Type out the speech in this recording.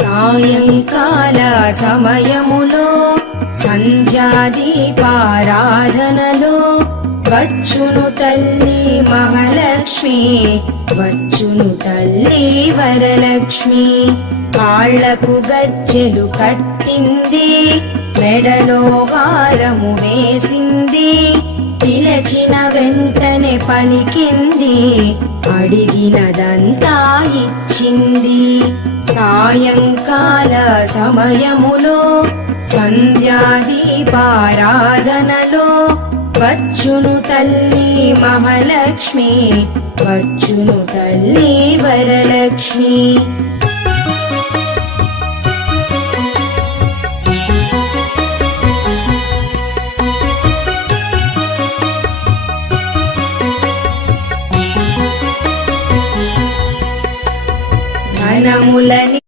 సాయంకాల సమయములో సంధ్యాదీపారాధనలో వచ్చును తల్లి మహాలక్ష్మి, వచ్చును తల్లి వరలక్ష్మి. కాళ్లకు గజ్జెలు కట్టింది, మెడలో హారము వేసింది, పిలచిన వెంటనే పలికింది, అడిగినదంతా ఇచ్చింది. సాయంకాల సమయములో సంధ్యాదీపారాధనలో వచ్చును తల్లి మహాలక్ష్మి, వచ్చును తల్లి వరలక్ష్మి.